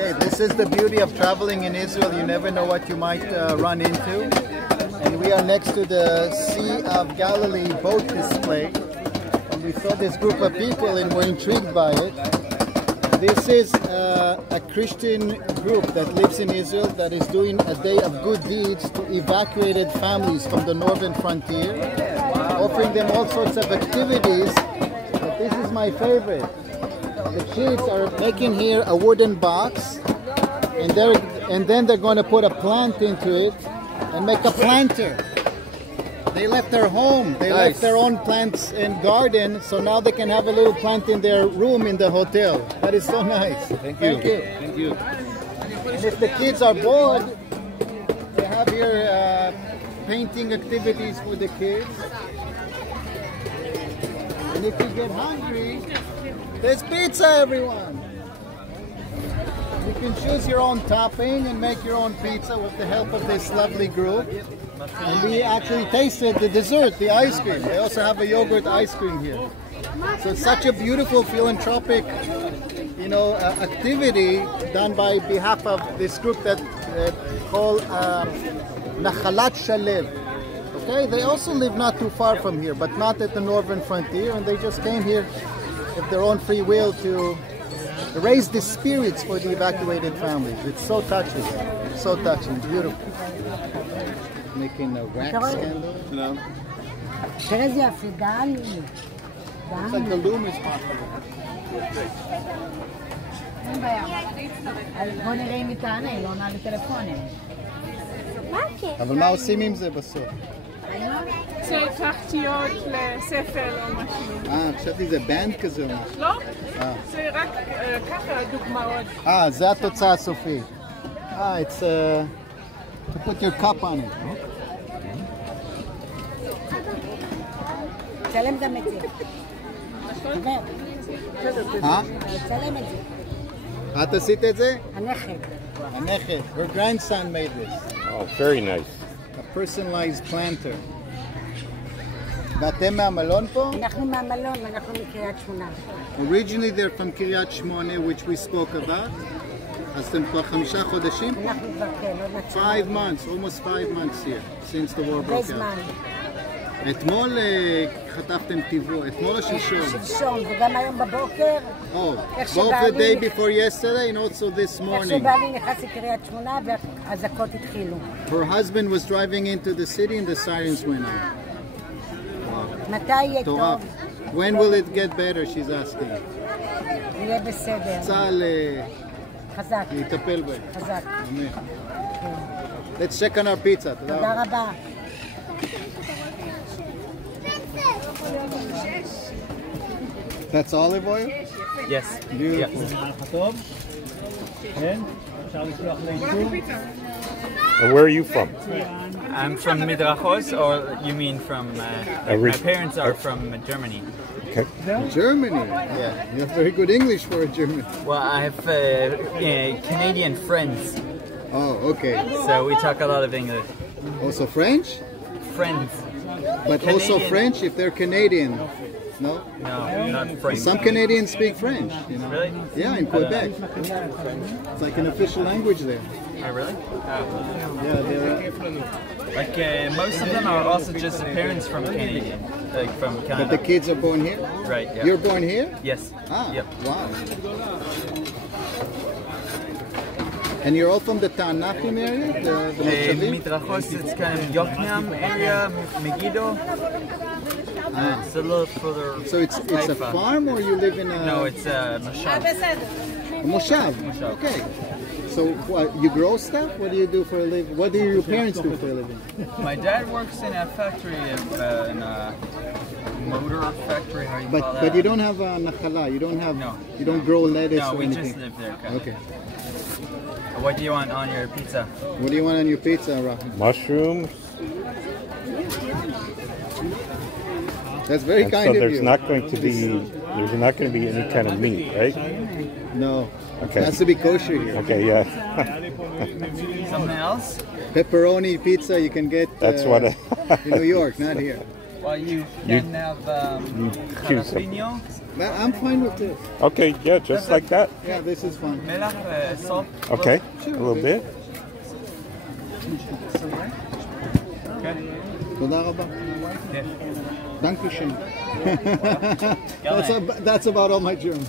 Okay, this is the beauty of traveling in Israel. You never know what you might run into. And we are next to the Sea of Galilee boat display. And we saw this group of people and were intrigued by it. This is a Christian group that lives in Israel that is doing a day of good deeds to evacuated families from the northern frontier, offering them all sorts of activities. But this is my favorite. The kids are making here a wooden box, and then they're going to put a plant into it and make a planter. They left their home. They left their own plants and garden, so now they can have a little plant in their room in the hotel. That is so nice. Thank you. Thank you. And if the kids are bored, they have here painting activities for the kids. And if you get hungry, there's pizza, everyone. You can choose your own topping and make your own pizza with the help of this lovely group. And we actually tasted the dessert, the ice cream. They also have a yogurt ice cream here. So it's such a beautiful philanthropic, activity done by behalf of this group that called Nachalat Shalev. Okay, they also live not too far from here, but not at the northern frontier, and they just came here of their own free will to raise the spirits for the evacuated families. It's so touching, beautiful. Making a wax candle. No. It's like the loom is popular. אבל מה עושים עם זה בסוף? זה תחתיות לספר או משהו. חשבתי זה בנד כזה או משהו. לא, זה רק ככה דוגמאות. זה התוצאה הסופית. It's to put your cup on it. צלם גם את זה. צלם את זה. את עשית את זה? הנכד. Her grandson made this. Oh, very nice. A personalized planter. ואתם מהמלון פה? אנחנו מהמלון, אנחנו מקריית שמונה. Originally they're from Kiryat Shmone, which we spoke about. אז אתם כבר 5 חודשים? אנחנו כבר כן, עוד מעט. 5 months, almost 5 months here, since the war broke out. אתמול חטפתם טיבו, אתמול או שלשום? שלשום, וגם היום בבוקר. Both the day before yesterday and also this morning. איך שבעלי נכנס לקריית שמונה והאזעקות התחילו. Her husband was driving into the city and the sirens went on. מתי יהיה טוב? When will it get better, she's asking. יהיה בסדר. צה"ל חזק. יטפל בהם. חזק. Let's check on our pizza. תודה רבה. That's olive oil? Yes. Beautiful. And where are you from? I'm from Midrachos, or you mean from... my parents are from Germany. Okay. Germany? Yeah. You have very good English for a German. Well, I have Canadian friends. Oh, okay. So we talk a lot of English. Also French? Friends. But Canadian. also French if they're Canadian. No? No, not French. Some Canadians speak French, you know. Really? Yeah, in Quebec. It's like an official language there. Oh, really? Oh. Yeah, they're... Like, most of them are also just parents from Canadian, like from Canada. But the kids are born here? Right, yeah. You're born here? Yes. Yep. Wow. And you're all from the Ta'anachim area? The Moshavim? Midrachos, it's kind of Yokneam area, Megiddo. It's a little further. So it's a farm or you live in a... No, it's a Moshav. A Moshav? Okay. So what, you grow stuff? What do you do for a living? What do your parents do for a living? My dad works in a factory, in a motor factory, how you call that? But you don't have a nachala, you don't have... No. You don't grow lettuce no, or we anything? just live there. Kind of. Okay. What do you want on your pizza? What do you want on your pizza, Rahman? Mushrooms. That's very And kind so of there's you. not going to be any kind of meat, right? No. Okay. It has to be kosher here. Okay, yeah. Something else? Pepperoni pizza you can get That's what in New York, not here. Well, you can have choose jalapeno I'm fine with this. Okay, yeah, just like that. Yeah, this is fine. מלח וסוף. Okay, a little bit. כן. תודה רבה. כן. Dankeschön. That's about all my German.